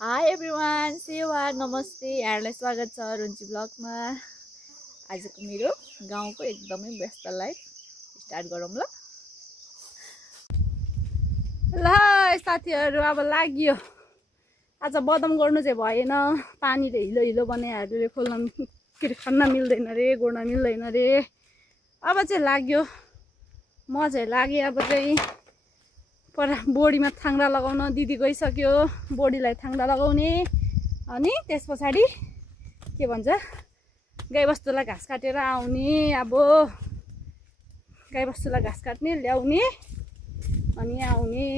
High everyone, सेवा नमस्ते, यहाँलाई स्वागत छ रुन्ची ब्लगमा। आजको मेरो गाउँको एकदमै व्यस्त लाइफ स्टार्ट गरौँ ल। साथीहरू, अब लाग्यो। आज बदम गर्नु चाहिँ भएन, पानीले हिलो हिलो बनाइहाल्यो, खोल्न खन्न मिल्दैन रे, गोड्न मिल्दैन रे। अब चाहिँ लाग्यो, म चाहिँ लागेँ। अब चाहिँ पर बोडीमा थाङ्रा लगाउन दिदी गइसक्यो, बोडीलाई थाङ्रा लगाउने। अनि त्यस पछाडि के भन्छ, गाईबस्तुलाई घाँस काटेर आउने। अब गाईबस्तुलाई घाँस काट्ने, ल्याउने अनि आउने।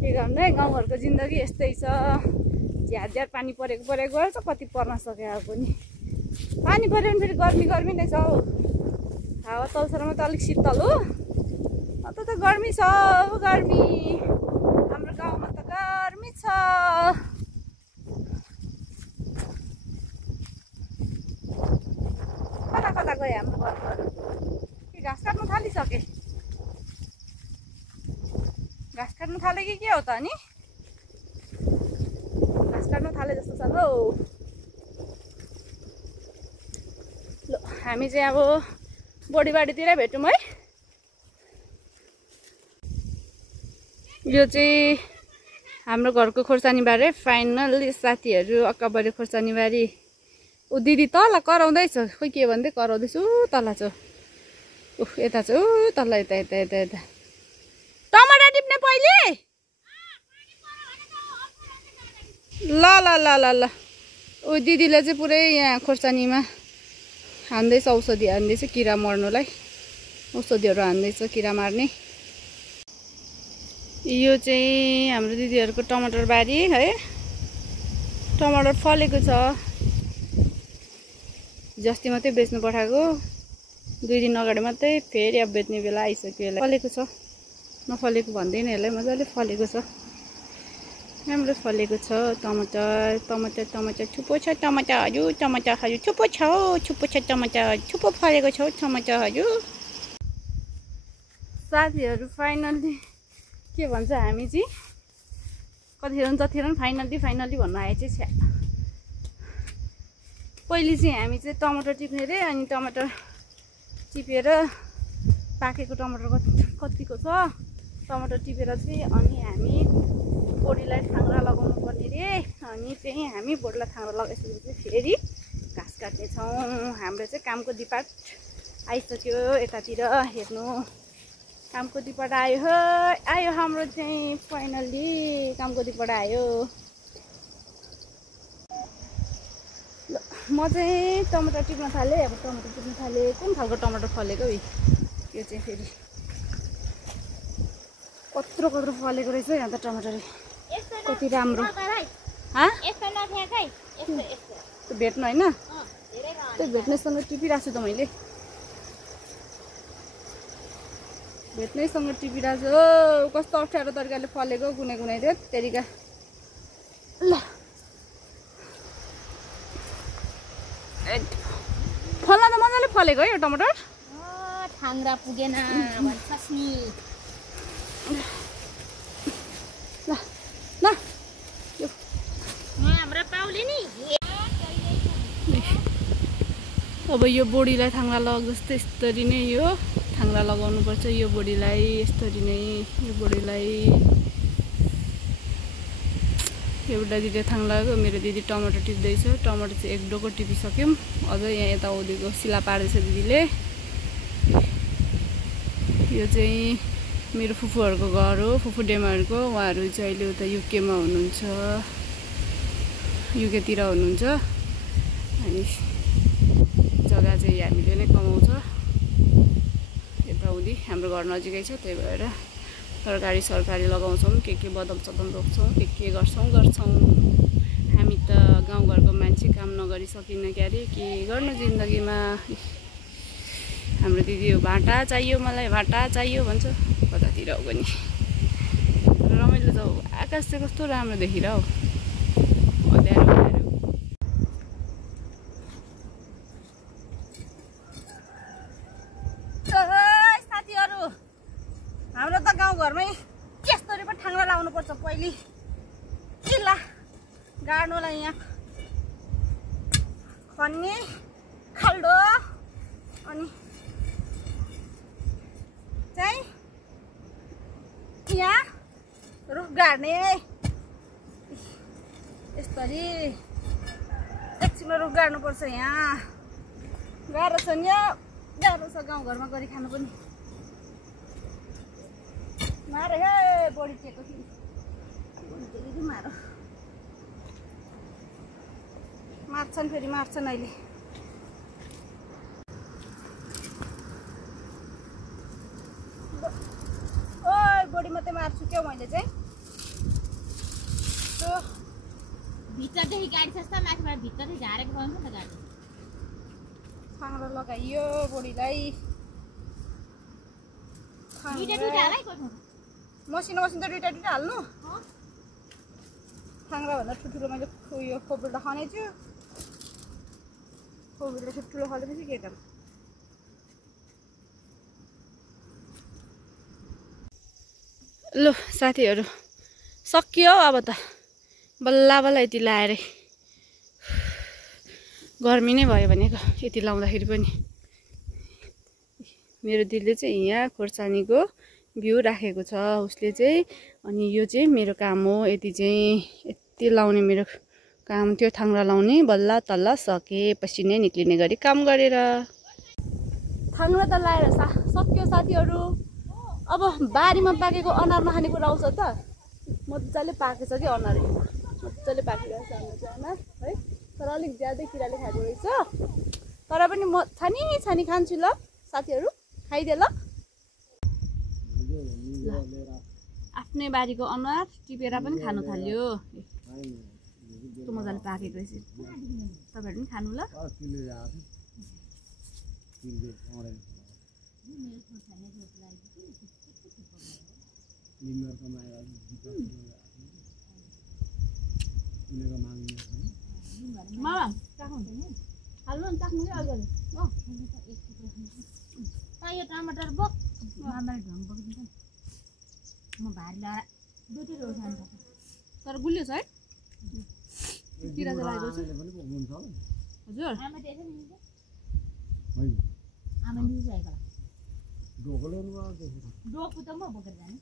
के गर्नु, गाउँघरको जिन्दगी यस्तै छ। झ्यार झ्यार पानी परेको गर्छ, कति पर्न सक्यो। अब पनि पानी पऱ्यो भने फेरि गर्मी गर्मी नै छ हौ। हावा चल्छरमा त अलिक शीतल हो, अत त गर्मी छ, गर्मी। हाम्रो गाउँमा त गर्मी छ। कता कता गयो हाम्रो घरहरू? के घाँस काट्नु थालिसके? घाँस काट्नु थाले कि के हो त? अनि घाँस काट्नु थाले जस्तो छ हौ। ल, हामी चाहिँ अब बोडीबाडीतिरै भेटौँ है। यो चाहिँ हाम्रो घरको खोर्सानीबारी फाइनल साथीहरू। अक्काबारी खोर्सानीबारी। ऊ दिदी तल कराउँदैछ, खोइ के भन्दै कराउँदैछु। तल छ, यता छ, तल यता यता यता यता। टमाटर टिप्ने पहिले। ल ल ल ल ल। ऊ दिदीले चाहिँ पुरै यहाँ खोर्सानीमा हान्दैछ, औषधि हान्दैछ किरा मर्नुलाई। औषधिहरू हान्दैछ किरा मार्ने। यो चाहिँ हाम्रो दिदीहरूको टमाटर बारी है। टमाटर फलेको छ, जस्ती मात्रै बेच्नु पठाएको। 2 दिन अगाडि मात्रै, फेरि अब बेच्ने बेला आइसक्यो। यसलाई फलेको छ, नफलेको भन्दैन, यसलाई मजाले फलेको छ, राम्रो फलेको छ। टमाटर टमाटर टमाटर छुपो छ, टमाटरहरू टमाटरहरू छुपो छ, छुपो छ टमाटर, छुपो फलेको छ टमाटरहरू। साथीहरू, फाइनल्ली के भन्छ, हामी चाहिँ कतिखेर जतिखेर फाइनल्ली भन्नु आए चाहिँ छ्या। पहिले चाहिँ हामी चाहिँ टमाटर टिप्ने रे, अनि टमाटर टिपेर पाकेको टमाटर कतिको छ, टमाटर टिपेर चाहिँ अनि हामी बोडीलाई थाङ्रा लगाउनु पर्ने रे। अनि चाहिँ हामी बोडीलाई थाङ्रा लगाइसकेपछि फेरि घाँस काट्नेछौँ। हाम्रो चाहिँ कामको डिपार्ट आइसक्यो यतातिर। हेर्नु, कामको दिपट आयो हाम्रो चाहिँ फाइनल्ली कामको दिपट आयो। ल, म चाहिँ टमाटर टिप्न थालेँ। अब टमाटर टिप्न थालेँ। कुन खालको टमाटर फलेको है यो चाहिँ? फेरि कत्रो कत्रो फलेको रहेछ यहाँ त टमाटर, कति राम्रो। त्यो भेट्नु होइन, त्यो भेट्नेसँग टिपिरहेको छु त मैले। भेट्नैसँग टिपिरहेको छु। कस्तो अप्ठ्यारो तरिकाले फलेको, कुनै कुनै रे तेरिका। ल, फल्न त मजाले फलेको है यो टमाटर। थाङ्रा पुगेन भन्छस् नि। ल ल, हाम्रो पाउले नि। अब यो बोडीलाई थाङ्रा लग जस्तै यसरी नै यो थाङ्रा लगाउनु पर्छ। यो बोडीलाई यसरी नै, यो बोडीलाई एउटा दिदी थाङ्रा लगाएको। मेरो दिदी टमाटर टिप्दैछ। टमाटर चाहिँ 1 डोको टिपिसक्यौँ। अझ यहाँ यताउतिको सिला पार्दैछ दिदीले। यो चाहिँ मेरो फुपूहरूको घर हो, फुपू डेमाहरूको। उहाँहरू चाहिँ अहिले उता युकेमा हुनुहुन्छ, युकेतिर हुनुहुन्छ। अनि जग्गा चाहिँ हामीले नै कमाउँछ यताउति। हाम्रो घर नजिकै छ, त्यही भएर सरकारी लगाउँछौँ। के बदम सदम रोप्छौँ, के गर्छौँ। हामी त गाउँघरको मान्छे, काम नगरी सकिन्न क्या अरे। के गर्नु जिन्दगीमा। हाम्रो दिदी हो, भाटा चाहियो मलाई, भाटा चाहियो भन्छ कतातिर हो पनि। रमाइलो छ हौ। आकाश चाहिँ कस्तो राम्रो देखिरह हौ, अँध्यारो अँध्यारो। साथीहरू, हाम्रो त गाउँघरमै यस्तरी पो थाङ्रा लाउनुपर्छ पहिले। ल, गाड्नुलाई यहाँ खन्ने खाल्डो अनि चाहिँ यहाँ रुख गाड्ने यसरी एकछिनमा रुख गाड्नुपर्छ यहाँ गाह्रो छ नि गाह्रो छ गाउँघरमा गरी खानु पनि मार हे बढी टेको कि मार मार्छन् फेरि मार्छन् अहिले ओइ बढी मात्रै मार्छु क्या मैले चाहिँ भित्रदेखि गाडी सस्ता माथिबाट भित्रदेखि झारेको भयो नि त गाडी खाँडो लगाइयो बढीलाई मसिनो त दुईटा हाल्नु खाङ्रा भन्दा ठुल्ठुलो मैले उयो खोपेर खनेछु खोपेर ठुल्ठुलो खनेपछि के गर्नु ल साथीहरू सकियो अब त बल्ल बल्ल यति लाएर गर्मी नै भयो भनेको यति लाउँदाखेरि पनि मेरो दिदीले चाहिँ यहाँ खोर्सानीको बिउ राखेको छ उसले चाहिँ अनि यो चाहिँ मेरो काम हो यति चाहिँ यति लाउने मेरो काम थियो थाङ्रा लाउने बल्ल तल्ल सकेपछि नै निक्लिने गरी काम गरेर थाङ्रा त लाएर सक्यो साथीहरू अब बारीमा पाकेको अनार नखाने कुरा आउँछ त मजाले पाकेछ कि अनार मजाले पाकिरहेको छ अनार है तर अलिक ज्यादै किराले खाएको रहेछ तर पनि म छानी खान्छु ल साथीहरू खाइदिए ल आफ्नै बारीको अनार टिपेर पनि खानु थाल्यो कस्तो मजाले पाकेको रहेछ तपाईँहरू पनि खानु ल हाल्नु नि चाख्नु क्या अगाडि यो टमाटर बोक मामाले ढङ बोकिदिन्छ नि म भारी लगाएर दुईटै रोज खान्छ तर गुलियो छ है किरा चाहिँ लागेको छ हजुर आमा त्यसै नि आमा लिइसकेको डोको त म बोकेर जाने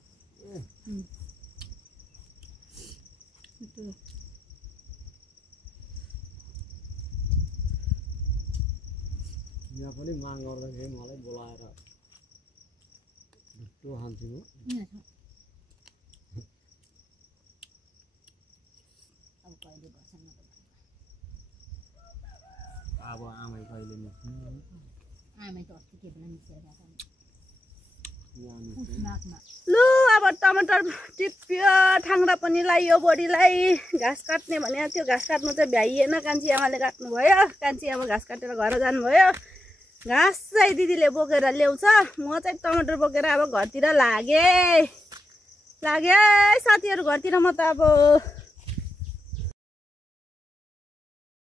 यहाँ पनि माग गर्दाखेरि मलाई बोलाएर ढुट्टो खान्छु म अब आमै कहिले निस्क्नु आमै त अस्ति के बेला मिसेर गएको लु अब टमाटर टिप्यो थाङ्रा पनि लाइयो बडीलाई घाँस काट्ने भने त्यो घाँस काट्नु चाहिँ भ्याइएन कान्छी आमाले काट्नु भयो कान्छी आमा घाँस काटेर घर जानुभयो घाँस चाहिँ दिदीले बोकेर ल्याउँछ म चाहिँ टमाटर बोकेर अब घरतिर लागे साथीहरू घरतिर म त अब